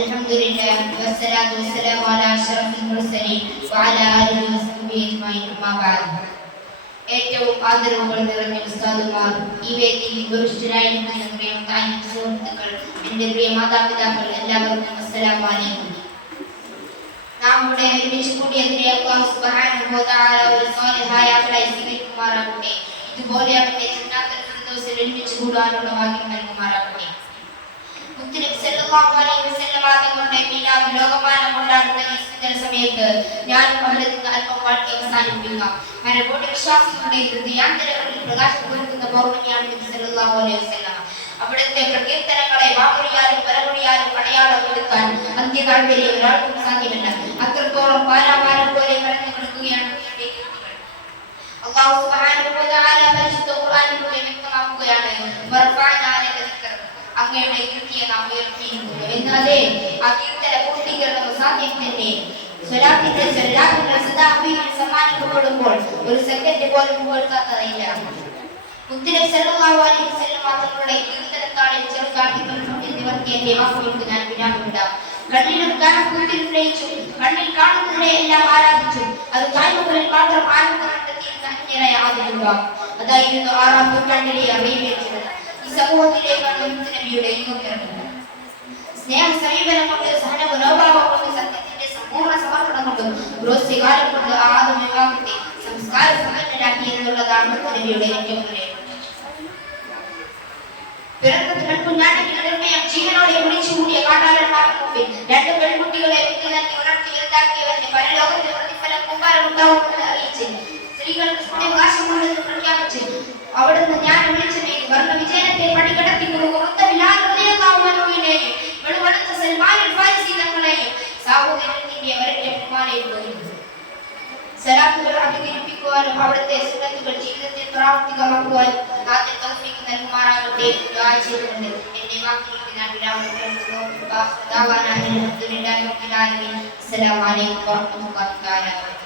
الحمد لله والصلاة والسلام على أشرف المرسلين وعلى آله وصحبه أجمعين أما بعد. ഏറ്റവും ആദരവുകൾ നിറഞ്ഞ ഉസ്താദുമാർ, ഈ വേദിയിൽ ഉപവിഷ്ടരായിരിക്കുന്ന പ്രിയമായ സുഹൃത്തുക്കൾ, എൻ്റെ പ്രിയ മാതാപിതാക്കൾ, എല്ലാവർക്കും അസ്സലാമു അലൈക്കും. നാം ഇവിടെ ഒരുമിച്ച് കൂടിയതിനെ അല്ലാഹു സുബ്ഹാനഹു വ തആല ഒരു സ്വാലിഹായ അമലായി സ്വീകരിക്കുമാറാകട്ടെ. ഇതുപോലെ അവന്റെ ജന്നാത്തുൽ ഫിർദൗസിൽ ഒരുമിച്ച് കൂടാനുള്ള ഭാഗ്യം നൽകുമാറാകട്ടെ. മുത്തുനബി സല്ലല്ലാഹു അലൈഹി വസല്ലം തങ്ങളുടെ മിലാദ് ലോകമാനം കൊണ്ടാടുന്ന ഈ സുന്ദര സമയത്ത് ഞാൻ അവിടെ നിന്ന് അല്പം വാഴ്ത്തി അവസാനിപ്പിക്കാം. മരബോധി വിശ്വാസികളുടെ ഹൃദയാന്തരങ്ങളിൽ പ്രകാശം കൊടുക്കുന്ന പൗർണമിയാണ് നബി സല്ലല്ലാഹു അലൈഹി വസല്ലം. അവിടുത്തെ പ്രകീർത്തനങ്ങളെ വാമൊഴിയാലും പരമൊഴിയാലും അടയാളപ്പെടുത്താൻ അന്ത്യനാൾ വരെ ഒരാൾക്കും സാധ്യമല്ല. അത്രത്തോളം പാരാപാരം പോലെ കടന്നു കിടക്കുകയാണ് അല്ലാഹു സുബ്ഹാനഹു വ തആല പരിശുദ്ധ ഖുർആനിലൂടെ വ്യക്തമാക്കുകയാണ്. അങ്ങയുടെ കീർത്തിയെ നാം ഉയർത്തിയിരിക്കുന്നു എന്നാലേ ആ കീർത്തന പൂർത്തീകരണം സാധ്യം തന്നെ. സ്വലാത്തിന്റെ സമ്മാനിക്കപ്പെടുമ്പോൾ ഒരു സെക്കൻഡ് പോലും കേൾക്കാത്തതില്ല. മുത്തുനബി സല്ലല്ലാഹു അലൈഹി വസല്ലം തങ്ങളുടെ കീർത്തനത്താളിൽ ചെറുതാക്കി നിവർത്തി എന്റെ വാക്കുകൾക്ക് ഞാൻ വിരാമമിടാം. കണ്ണിലും കണക്കൂട്ടിലും ലയിച്ചു, കണ്ണിൽ കാണുന്നതിനെ എല്ലാം ആരാധിച്ചു. അത് തായ്മകളിൽ മാത്രം ആനന്ദ കണ്ടെത്തിയിരുന്ന അന്യരായ ആദരവുക. അതായിരുന്നു 6-ാം നൂറ്റാണ്ടിലെ അറേബ്യൻ സമൂഹത്തിലേക്കാണ് നബിയുടെ യുഗം. സ്നേഹ സമീപനം കൊണ്ട്, സഹന മനോഭാവം കൊണ്ട്, സത്യത്തിന്റെ സമ്പൂർണ്ണ സമർപ്പണം കൊണ്ടും ഗ്രോസ്യകാലം കൊണ്ട് ആദം വിവാഹത്തെ സംസ്കാര സമ്പന്നരാക്കി എന്നുള്ളതാണ് നബിയുടെ ഏറ്റവും വലിയ പിറന്നതിന് കുഞ്ഞാണെങ്കിൽ നിർമ്മയം ജീവനോടെ വിളിച്ചു കൂടിയ കാട്ടാളന്മാർക്ക് മുമ്പിൽ 2 പെൺകുട്ടികളെ വിട്ടുനൽകി ഉണർത്തി വലുതാക്കിയവരുടെ പരലോകത്തെ പ്രതിഫലം കുമ്പാരം ഉണ്ടാവുമെന്ന് അറിയിച്ച് സ്ത്രീകൾക്ക് സത്യവകാശം കൊണ്ടെന്ന് പ്രഖ്യാപിച്ച് അവിടുന്ന് ഞാൻ വിളിച്ചു വർണ്ണ വിജയനത്തെ പടികടത്തിക്കൊണ്ട് വെളുവെളുത്ത സൽമാനുൽ ഫാരിസി തങ്ങളെയും സാഹോദര്യത്തിന്റെ അവരുടെ ബഹുമാനയും സലാത്തുകൾ അഭികരിപ്പിക്കുവാനും അവിടുത്തെ സുന്നത്തുകൾ ജീവിതത്തിൽ പ്രാവർത്തികമാക്കുവാനും നാഥൻ തൗഫീഖ് നൽകുമാറാകട്ടെ. ദുആ ചെയ്തുകൊണ്ട് എന്റെ വാക്കുകൾക്ക് ഞാൻ വിരാമമിടുന്നു. അസ്സലാമു അലൈക്കും വറഹ്മത്തുള്ളാഹി വബറകാതുഹു.